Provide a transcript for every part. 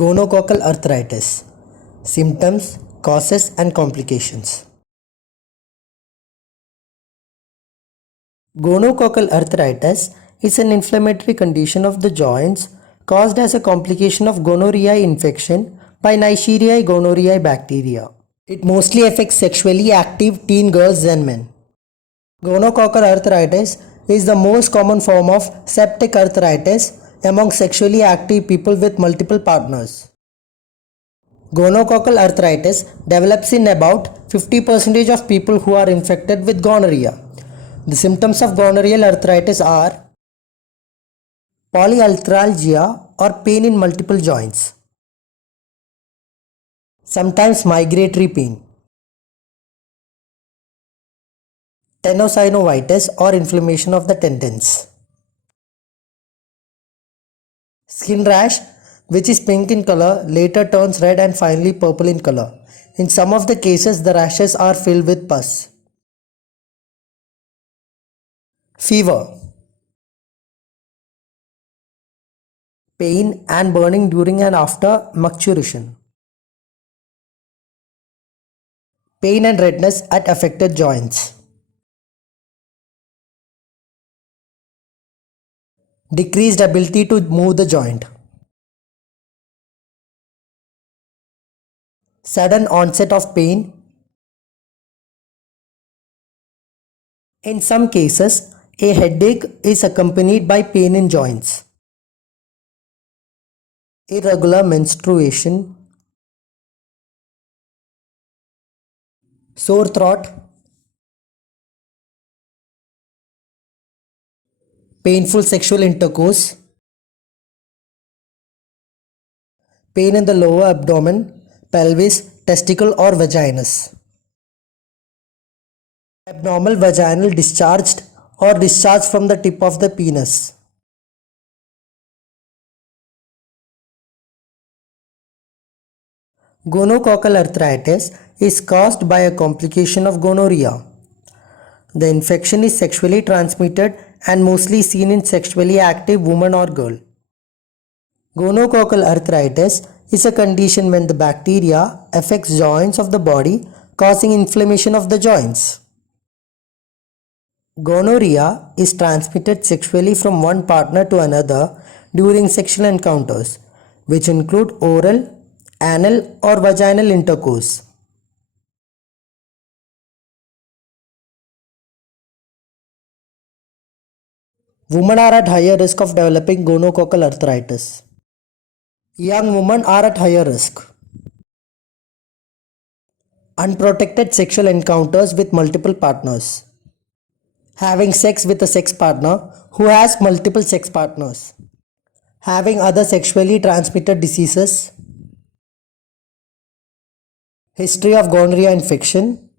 Gonococcal arthritis. Symptoms, causes and complications. Gonococcal arthritis is an inflammatory condition of the joints caused as a complication of gonorrhea infection by Neisseria gonorrhoeae bacteria. It mostly affects sexually active teen girls and men. Gonococcal arthritis is the most common form of septic arthritis among sexually active people with multiple partners. Gonococcal arthritis develops in about 50% of people who are infected with gonorrhea. The symptoms of gonorrheal arthritis are polyarthralgia or pain in multiple joints, sometimes migratory pain, tenosynovitis or inflammation of the tendons, skin rash which is pink in color later turns red and finally purple in color. In some of the cases the rashes are filled with pus. Fever, pain and burning during and after micturition, pain and redness at affected joints, decreased ability to move the joint, sudden onset of pain. In some cases, a headache is accompanied by pain in joints, irregular menstruation, sore throat, painful sexual intercourse, pain in the lower abdomen, pelvis, testicle or vaginus, abnormal vaginal discharge or discharge from the tip of the penis. Gonococcal arthritis is caused by a complication of gonorrhea. The infection is sexually transmitted and mostly seen in sexually active woman or girl. Gonococcal arthritis is a condition when the bacteria affects joints of the body causing inflammation of the joints. Gonorrhea is transmitted sexually from one partner to another during sexual encounters, which include oral, anal or vaginal intercourse. Women are at higher risk of developing gonococcal arthritis. Young women are at higher risk. Unprotected sexual encounters with multiple partners. Having sex with a sex partner who has multiple sex partners. Having other sexually transmitted diseases. History of gonorrhea infection.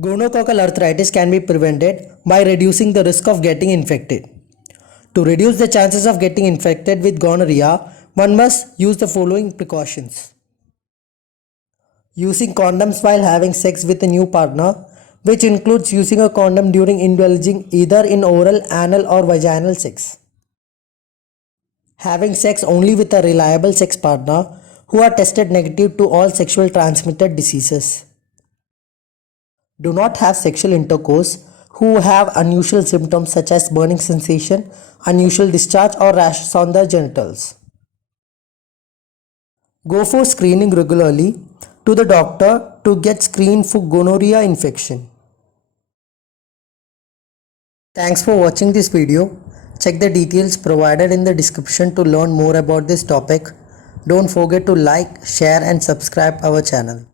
Gonococcal arthritis can be prevented by reducing the risk of getting infected. To reduce the chances of getting infected with gonorrhea, one must use the following precautions. Using condoms while having sex with a new partner, which includes using a condom during indulging either in oral, anal or vaginal sex. Having sex only with a reliable sex partner who are tested negative to all sexual transmitted diseases. Do not have sexual intercourse who have unusual symptoms such as burning sensation, unusual discharge or rashes on their genitals. Go for screening regularly to the doctor to get screened for gonorrhea infection. Thanks for watching this video. Check the details provided in the description to learn more about this topic. Don't forget to like, share and subscribe our channel.